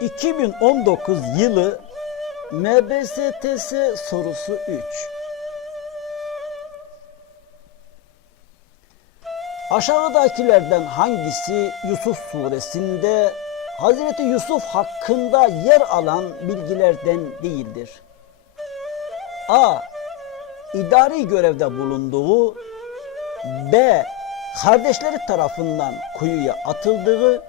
2019 yılı MBSTS sorusu 3. Aşağıdakilerden hangisi Yusuf suresinde Hazreti Yusuf hakkında yer alan bilgilerden değildir? A. İdari görevde bulunduğu B. Kardeşleri tarafından kuyuya atıldığı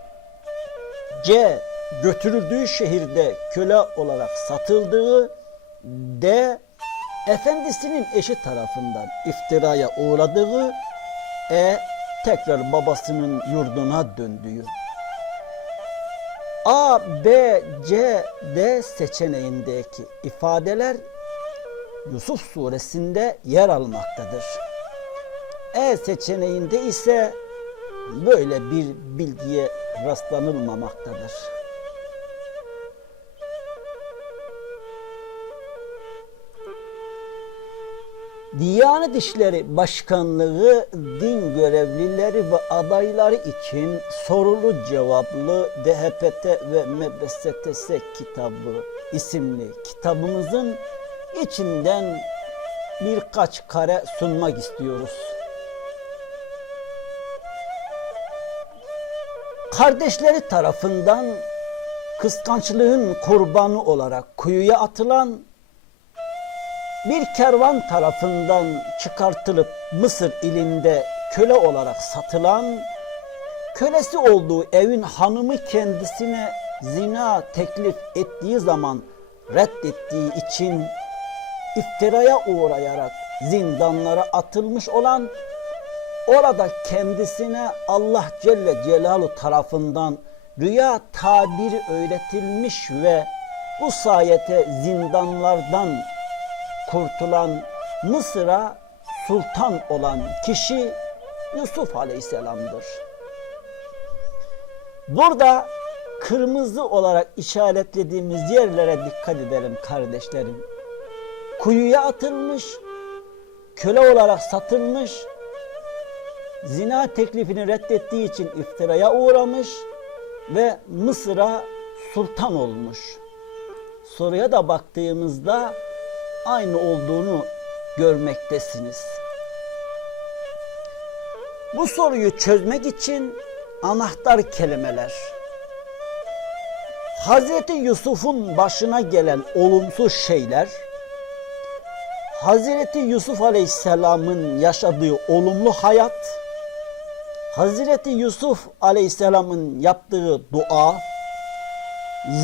C. Götürüldüğü şehirde köle olarak satıldığı D. Efendisinin eşi tarafından iftiraya uğradığı E. Tekrar babasının yurduna döndüğü A, B, C, D seçeneğindeki ifadeler Yusuf suresinde yer almaktadır. E seçeneğinde ise böyle bir bilgiye rastlanılmamaktadır. Diyanet İşleri Başkanlığı din görevlileri ve adayları için sorulu cevaplı DHPT ve MBSTS kitabı isimli kitabımızın içinden birkaç kare sunmak istiyoruz. Kardeşleri tarafından kıskançlığın kurbanı olarak kuyuya atılan bir kervan tarafından çıkartılıp Mısır ilinde köle olarak satılan, kölesi olduğu evin hanımı kendisine zina teklif ettiği zaman reddettiği için iftiraya uğrayarak zindanlara atılmış olan, orada kendisine Allah Celle Celaluhu tarafından rüya tabiri öğretilmiş ve bu sayete zindanlardan kurtulan Mısır'a sultan olan kişi Yusuf Aleyhisselam'dır. Burada kırmızı olarak işaretlediğimiz yerlere dikkat edelim kardeşlerim. Kuyuya atılmış, köle olarak satılmış, zina teklifini reddettiği için iftiraya uğramış ve Mısır'a sultan olmuş. Soruya da baktığımızda aynı olduğunu görmektesiniz. Bu soruyu çözmek için anahtar kelimeler. Hazreti Yusuf'un başına gelen olumsuz şeyler, Hazreti Yusuf Aleyhisselam'ın yaşadığı olumlu hayat, Hazreti Yusuf Aleyhisselam'ın yaptığı dua,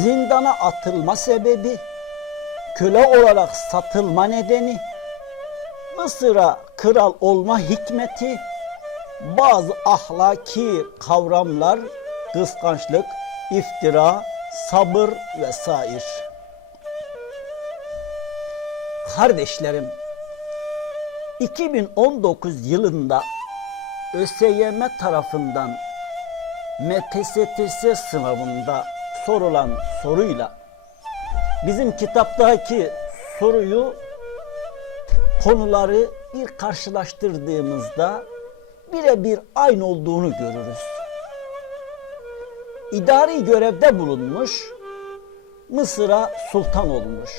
zindana atılma sebebi, köle olarak satılma nedeni, Mısır'a kral olma hikmeti, bazı ahlaki kavramlar, kıskançlık, iftira, sabır vesaire. Kardeşlerim, 2019 yılında ÖSYM tarafından MTSTS sınavında sorulan soruyla bizim kitaptaki soruyu konuları bir karşılaştırdığımızda birebir aynı olduğunu görürüz. İdari görevde bulunmuş, Mısır'a sultan olmuş.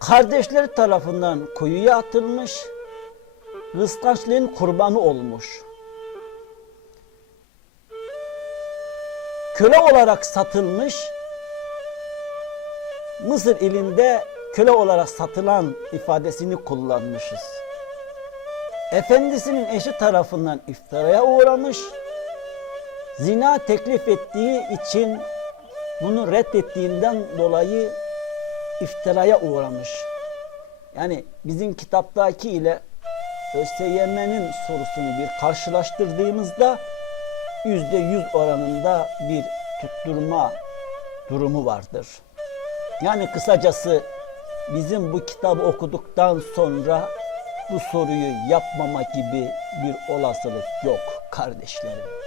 Kardeşleri tarafından kuyuya atılmış, kıskançlığın kurbanı olmuş. Köle olarak satılmış, Mısır ilinde köle olarak satılan ifadesini kullanmışız. Efendisinin eşi tarafından iftiraya uğramış, zina teklif ettiği için bunu reddettiğinden dolayı iftiraya uğramış. Yani bizim kitaptaki ile ÖSYM'nin sorusunu bir karşılaştırdığımızda yüzde yüz oranında bir tutturma durumu vardır. Yani kısacası bizim bu kitabı okuduktan sonra bu soruyu yapmama gibi bir olasılık yok kardeşlerim.